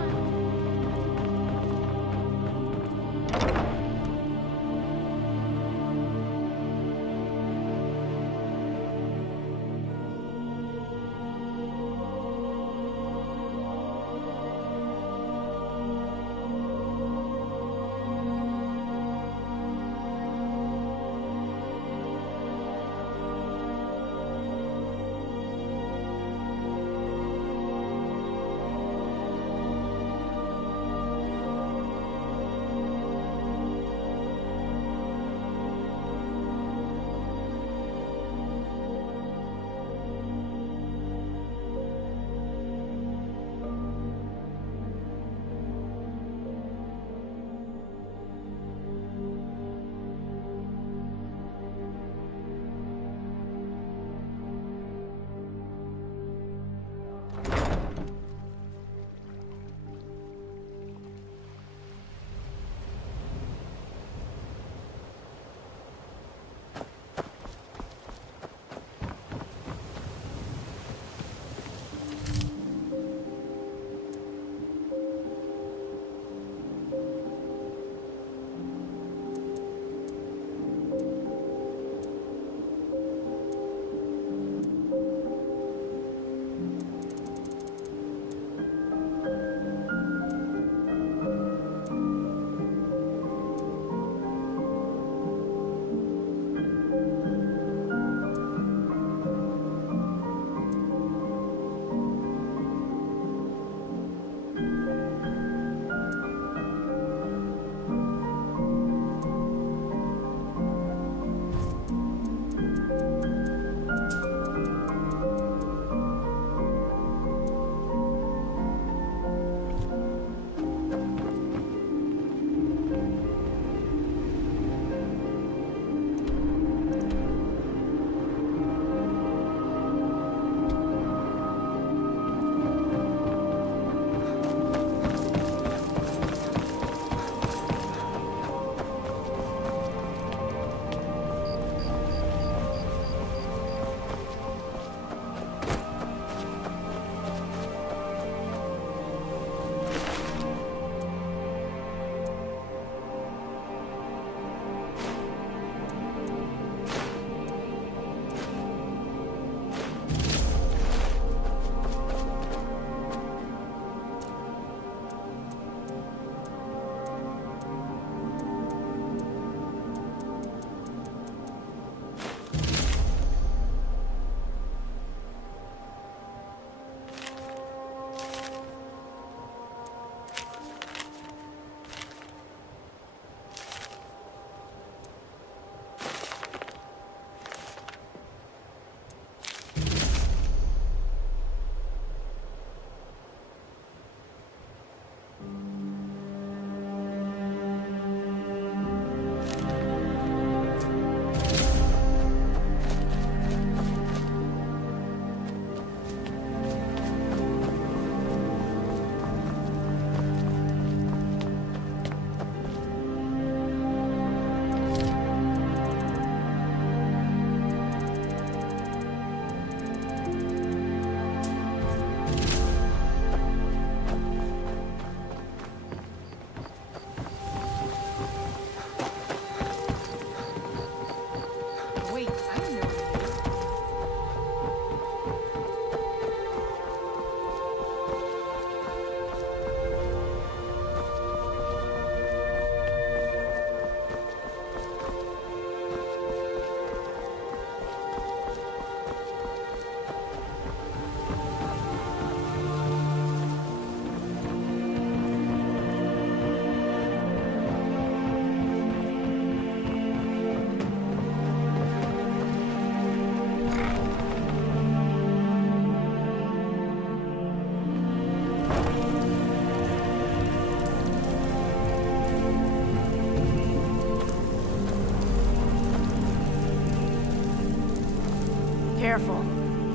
careful.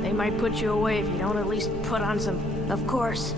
They might put you away if you don't at least put on some... Of course.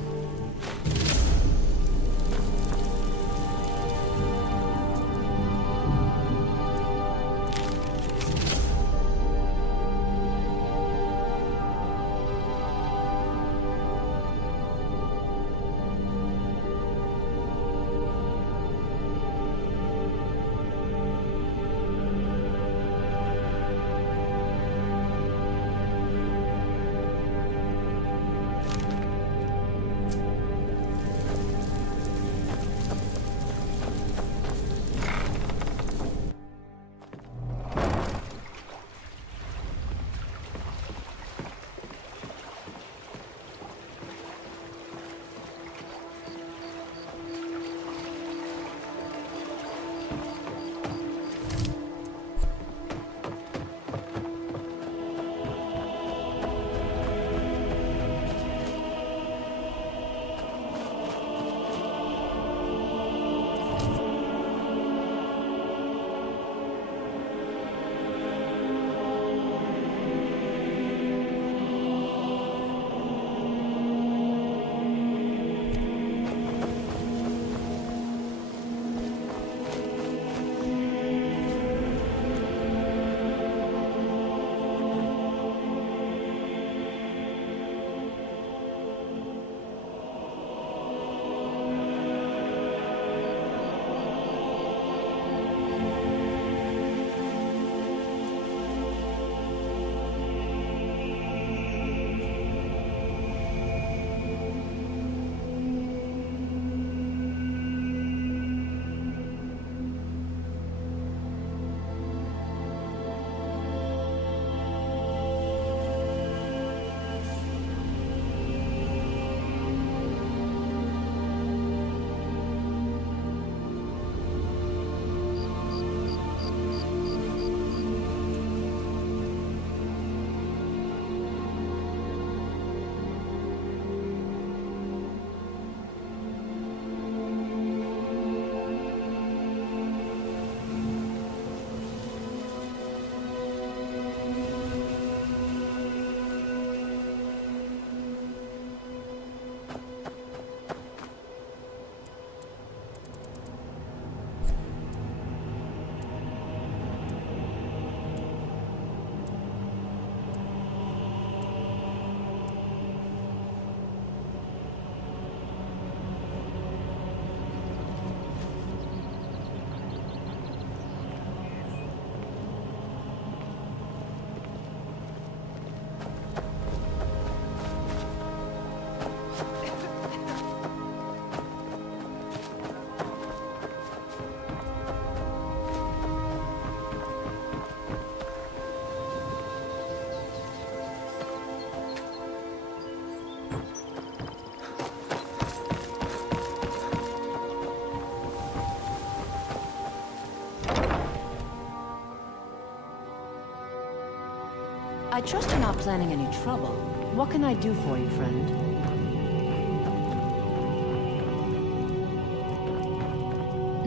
I trust you're not planning any trouble. What can I do for you, friend?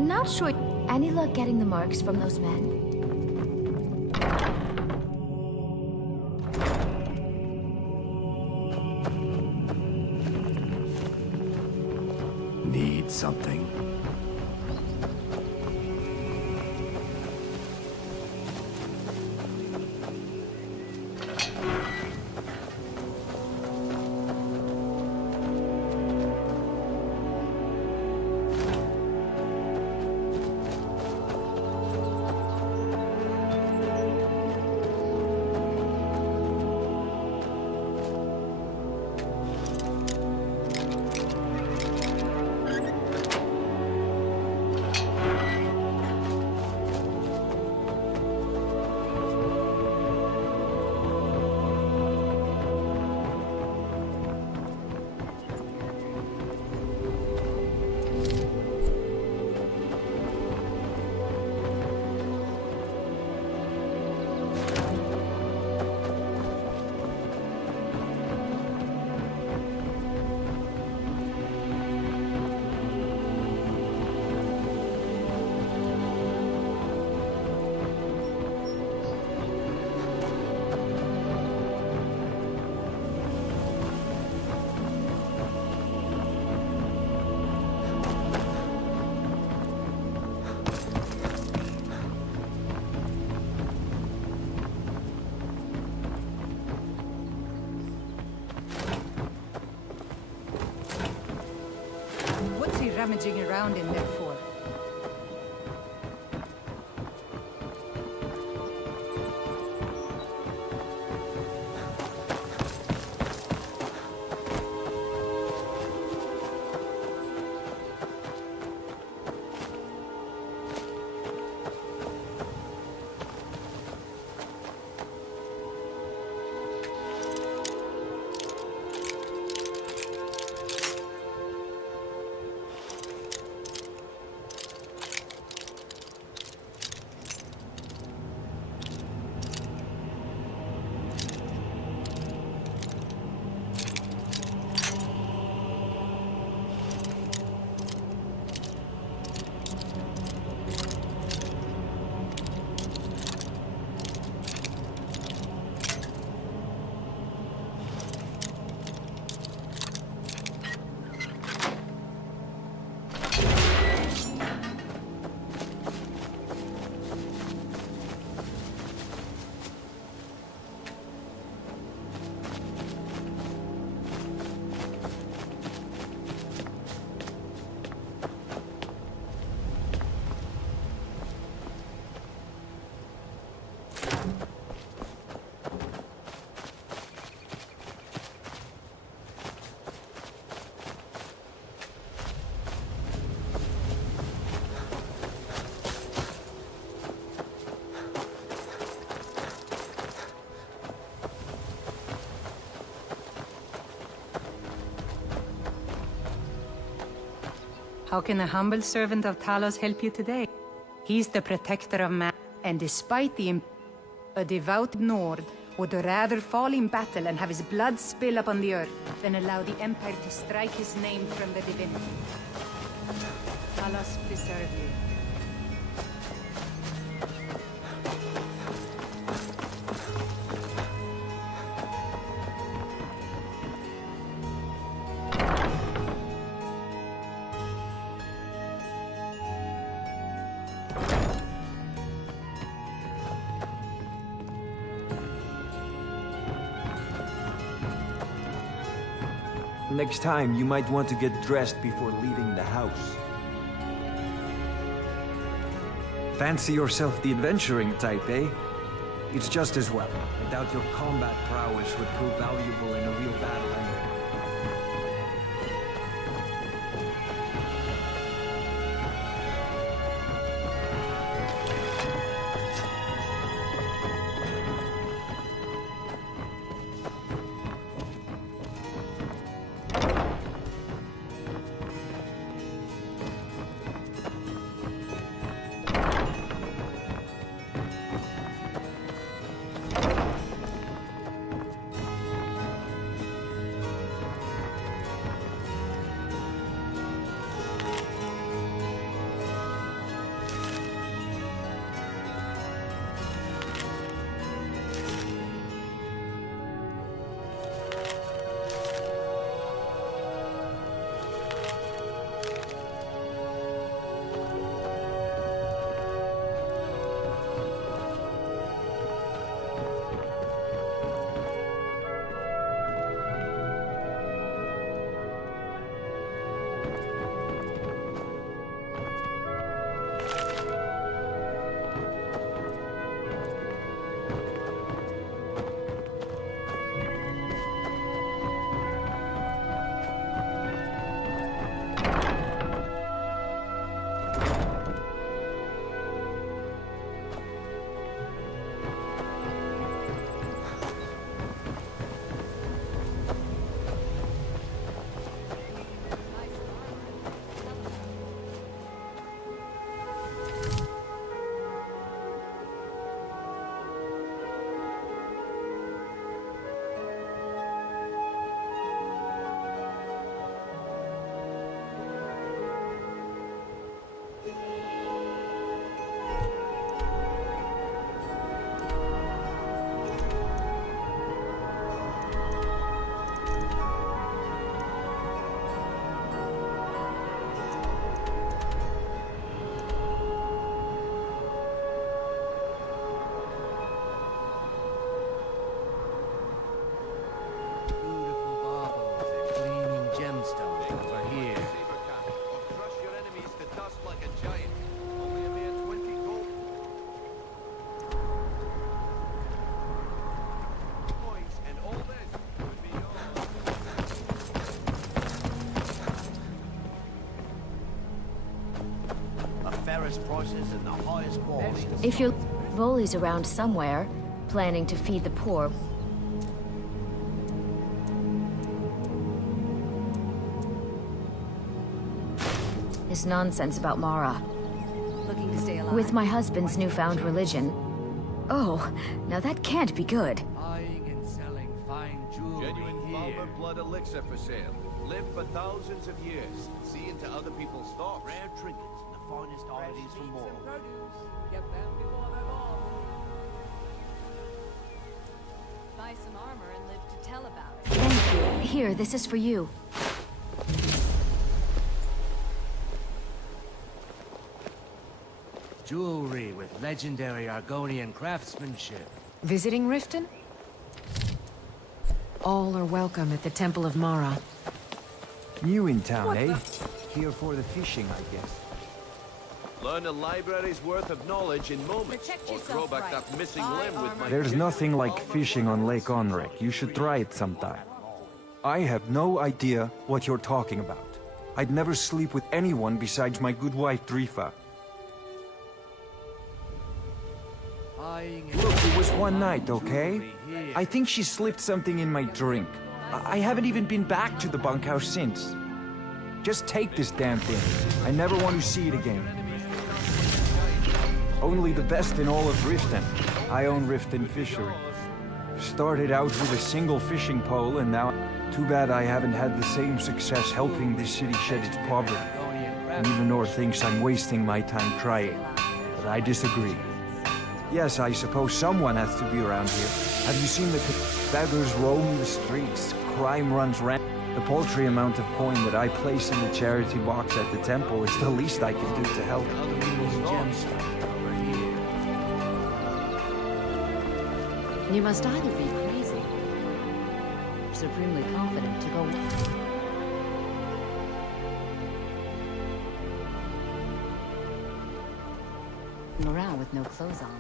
Not sure. Any luck getting the marks from those men? Need something? rummaging around in there for? How can a humble servant of Talos help you today? He's the protector of man, and despite a devout Nord would rather fall in battle and have his blood spill upon the earth than allow the Empire to strike his name from the divinity. Talos preserve you. Next time, you might want to get dressed before leaving the house. Fancy yourself the adventuring type, eh? It's just as well. I doubt your combat prowess would prove valuable in a real battle anyway. fairest prices and the highest quality. If your Voley's around somewhere, planning to feed the poor, this nonsense about Mara. Looking to stay alive? With my husband's newfound religion. Oh, now that can't be good. Buying and selling fine jewelry Genuine Valor blood elixir for sale. Live for thousands of years. See into other people's thoughts. Rare trinkets and the finest oddities from more. Get them before they're gone. Buy some armor and live to tell about it. Thank you. Here, this is for you. Jewelry with legendary Argonian craftsmanship. Visiting Riften? All are welcome at the Temple of Mara. New in town, eh? Here for the fishing, I guess. Learn a library's worth of knowledge in moments. Or throw back that missing limb with my... There's nothing like fishing on Lake Onrek. You should try it sometime. I have no idea what you're talking about. I'd never sleep with anyone besides my good wife, Drifa. Look, it was one night, okay? I think she slipped something in my drink. I haven't even been back to the bunkhouse since. Just take this damn thing. I never want to see it again. Only the best in all of Riften. I own Riften Fishery. Started out with a single fishing pole and now... Too bad I haven't had the same success helping this city shed its poverty. Numenor thinks I'm wasting my time trying, but I disagree. Yes, I suppose someone has to be around here. Have you seen the beggars roam the streets? Crime runs rampant. The paltry amount of coin that I place in the charity box at the temple is the least I can do to help. You must either be crazy, or supremely confident to go... around with no clothes on.